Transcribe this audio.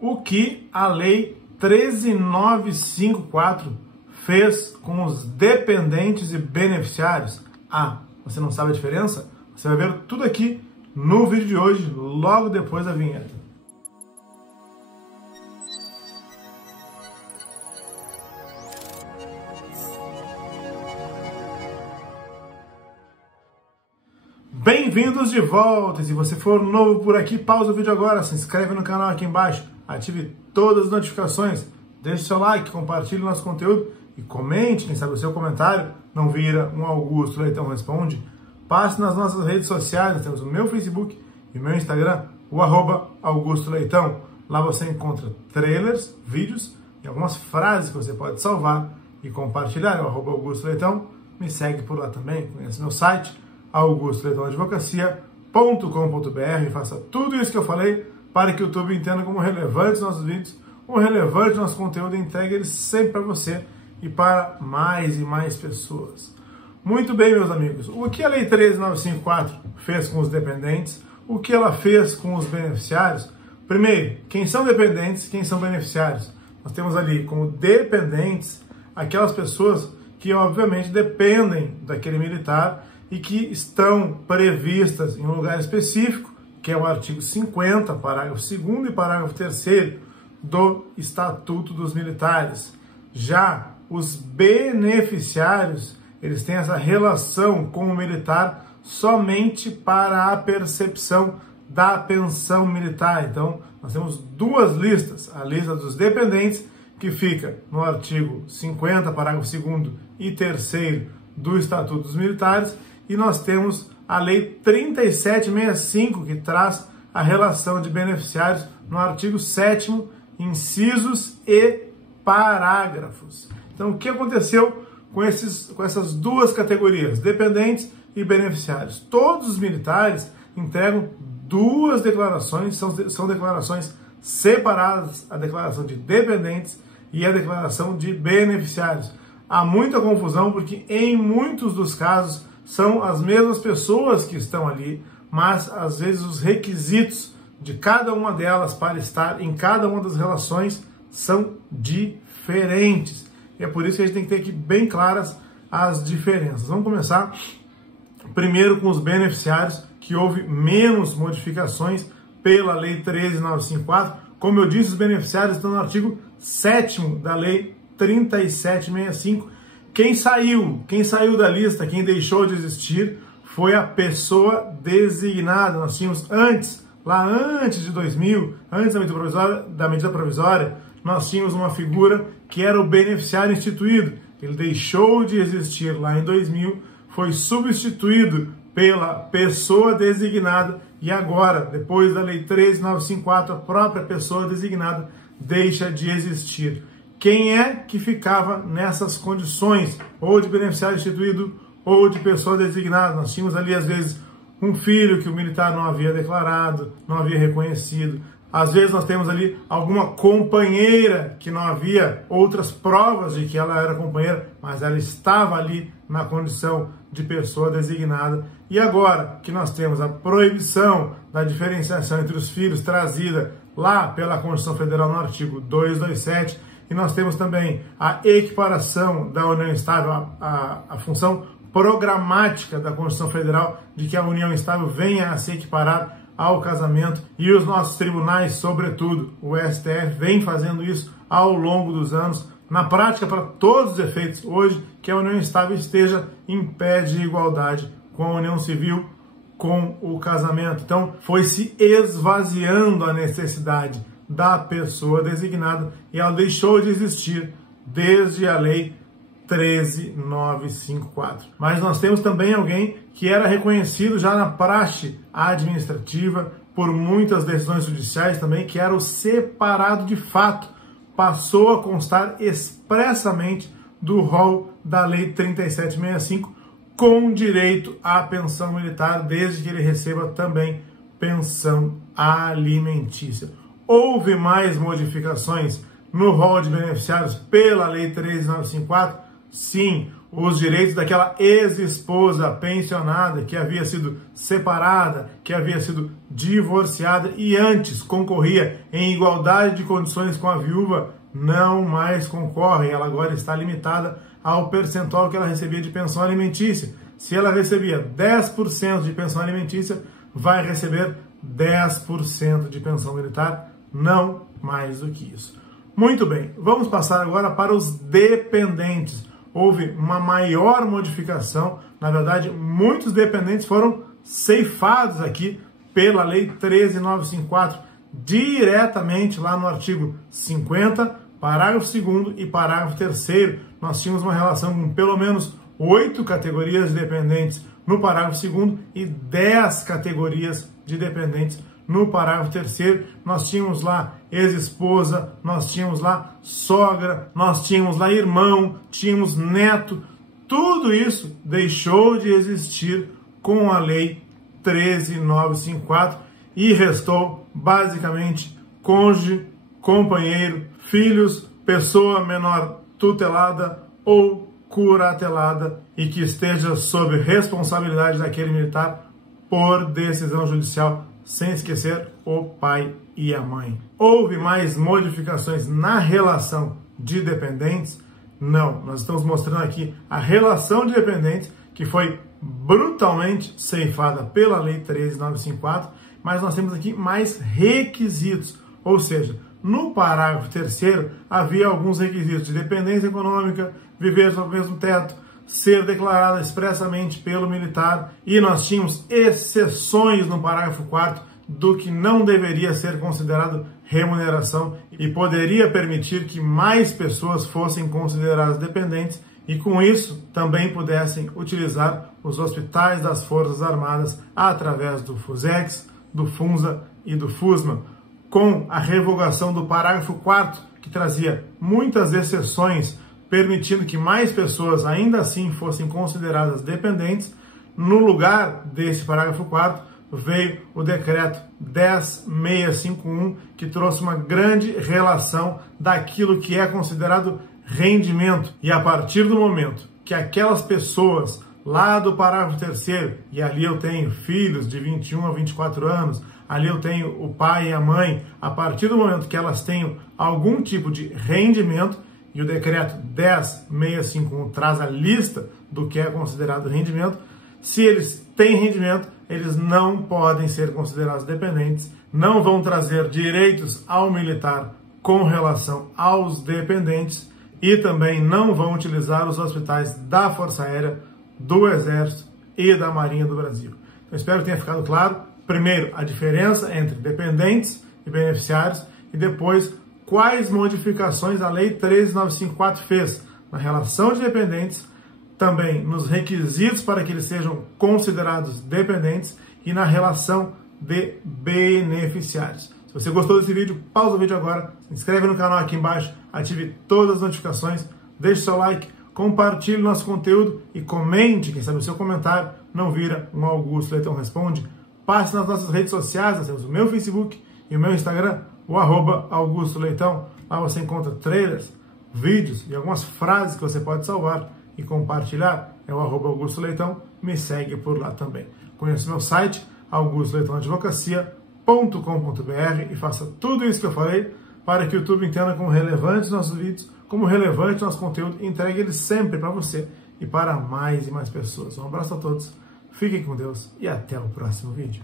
o que a Lei 13.954 fez com os dependentes e beneficiários. Ah, você não sabe a diferença? Você vai ver tudo aqui no vídeo de hoje, logo depois da vinheta. Bem-vindos de volta! Se você for novo por aqui, pausa o vídeo agora, se inscreve no canal aqui embaixo, ative todas as notificações, deixe seu like, compartilhe o nosso conteúdo e comente, quem sabe o seu comentário não vira um Augusto Leitão Responde. Passe nas nossas redes sociais, nós temos o meu Facebook e o meu Instagram, o @Augusto Leitão. Lá você encontra trailers, vídeos e algumas frases que você pode salvar e compartilhar. O @Augusto Leitão, me segue por lá também, conhece meu site, augustoleitãoadvocacia.com.br, e faça tudo isso que eu falei para que o YouTube entenda como relevantes nossos vídeos, como relevante nosso conteúdo e entregue ele sempre para você e para mais e mais pessoas. Muito bem, meus amigos, o que a Lei 13.954 fez com os dependentes, o que ela fez com os beneficiários? Primeiro, quem são dependentes, quem são beneficiários? Nós temos ali como dependentes aquelas pessoas que obviamente dependem daquele militar e que estão previstas em um lugar específico, que é o artigo 50, parágrafo 2º e parágrafo 3º do Estatuto dos Militares. Já os beneficiários, eles têm essa relação com o militar somente para a percepção da pensão militar. Então, nós temos duas listas, a lista dos dependentes, que fica no artigo 50, parágrafo 2º e 3º do Estatuto dos Militares, e nós temos a Lei 3765, que traz a relação de beneficiários no artigo 7º, incisos e parágrafos. Então, o que aconteceu com essas duas categorias, dependentes e beneficiários? Todos os militares entregam duas declarações, são declarações separadas, a declaração de dependentes e a declaração de beneficiários. Há muita confusão porque, em muitos dos casos, são as mesmas pessoas que estão ali, mas às vezes os requisitos de cada uma delas para estar em cada uma das relações são diferentes. E é por isso que a gente tem que ter aqui bem claras as diferenças. Vamos começar primeiro com os beneficiários, que houve menos modificações pela Lei 13.954. Como eu disse, os beneficiários estão no artigo 7º da Lei 3765. Quem saiu da lista, quem deixou de existir, foi a pessoa designada. Nós tínhamos antes de 2000, antes da medida provisória, nós tínhamos uma figura que era o beneficiário instituído. Ele deixou de existir lá em 2000, foi substituído pela pessoa designada e agora, depois da Lei 13.954, a própria pessoa designada deixa de existir. Quem é que ficava nessas condições, ou de beneficiário instituído, ou de pessoa designada? Nós tínhamos ali, às vezes, um filho que o militar não havia declarado, não havia reconhecido. Às vezes nós temos ali alguma companheira que não havia outras provas de que ela era companheira, mas ela estava ali na condição de pessoa designada. E agora que nós temos a proibição da diferenciação entre os filhos trazida lá pela Constituição Federal no artigo 227, e nós temos também a equiparação da união estável, a função programática da Constituição Federal de que a união estável venha a se equiparar ao casamento, e os nossos tribunais, sobretudo o STF, vem fazendo isso ao longo dos anos, na prática para todos os efeitos, hoje que a união estável esteja em pé de igualdade com a união civil, com o casamento. Então foi se esvaziando a necessidade da pessoa designada e ela deixou de existir desde a Lei 13.954. Mas nós temos também alguém que era reconhecido já na praxe administrativa por muitas decisões judiciais também, que era o separado de fato, passou a constar expressamente do rol da Lei 3765, com direito à pensão militar, desde que ele receba também pensão alimentícia. Houve mais modificações no rol de beneficiários pela Lei 13.954? Sim, os direitos daquela ex-esposa pensionada que havia sido separada, que havia sido divorciada e antes concorria em igualdade de condições com a viúva, não mais concorre. Ela agora está limitada ao percentual que ela recebia de pensão alimentícia. Se ela recebia 10% de pensão alimentícia, vai receber 10% de pensão militar, não mais do que isso. Muito bem, vamos passar agora para os dependentes. Houve uma maior modificação, na verdade, muitos dependentes foram ceifados aqui pela Lei 13.954, diretamente lá no artigo 50, parágrafo 2º e parágrafo 3º. Nós tínhamos uma relação com pelo menos 8 categorias de dependentes no parágrafo 2º e 10 categorias de dependentes no parágrafo 3º. Nós tínhamos lá ex-esposa, nós tínhamos lá sogra, nós tínhamos lá irmão, tínhamos neto. Tudo isso deixou de existir com a Lei 13.954 e restou basicamente cônjuge, companheiro, filhos, pessoa menor tutelada ou curatelada e que esteja sob responsabilidade daquele militar por decisão judicial, sem esquecer o pai e a mãe. Houve mais modificações na relação de dependentes? Não, nós estamos mostrando aqui a relação de dependentes que foi brutalmente ceifada pela Lei 13.954, mas nós temos aqui mais requisitos, ou seja, no parágrafo 3º havia alguns requisitos de dependência econômica, viver sob o mesmo teto, ser declarada expressamente pelo militar, e nós tínhamos exceções no parágrafo 4º do que não deveria ser considerado remuneração e poderia permitir que mais pessoas fossem consideradas dependentes e com isso também pudessem utilizar os hospitais das Forças Armadas através do FUSEX, do FUNSA e do FUSMA. Com a revogação do parágrafo 4º, que trazia muitas exceções, permitindo que mais pessoas ainda assim fossem consideradas dependentes, no lugar desse parágrafo 4º veio o decreto 10.651, que trouxe uma grande relação daquilo que é considerado rendimento. E a partir do momento que aquelas pessoas lá do parágrafo 3º, e ali eu tenho filhos de 21 a 24 anos, ali eu tenho o pai e a mãe, a partir do momento que elas tenham algum tipo de rendimento, e o decreto 10.651 traz a lista do que é considerado rendimento, se eles têm rendimento, eles não podem ser considerados dependentes, não vão trazer direitos ao militar com relação aos dependentes e também não vão utilizar os hospitais da Força Aérea, do Exército e da Marinha do Brasil. Então, espero que tenha ficado claro, primeiro, a diferença entre dependentes e beneficiários e depois quais modificações a Lei 13.954 fez na relação de dependentes, também nos requisitos para que eles sejam considerados dependentes e na relação de beneficiários. Se você gostou desse vídeo, pausa o vídeo agora, se inscreve no canal aqui embaixo, ative todas as notificações, deixe seu like, compartilhe nosso conteúdo e comente, quem sabe o seu comentário não vira um Augusto Leitão Responde. Passe nas nossas redes sociais, nós temos o meu Facebook e o meu Instagram, o @Augusto Leitão. Lá você encontra trailers, vídeos e algumas frases que você pode salvar e compartilhar. É o @Augusto Leitão, me segue por lá também. Conheça o meu site, augustoleitãoadvocacia.com.br, e faça tudo isso que eu falei para que o YouTube entenda como relevantes nossos vídeos, como relevante nosso conteúdo e entregue ele sempre para você e para mais e mais pessoas. Um abraço a todos, fiquem com Deus e até o próximo vídeo.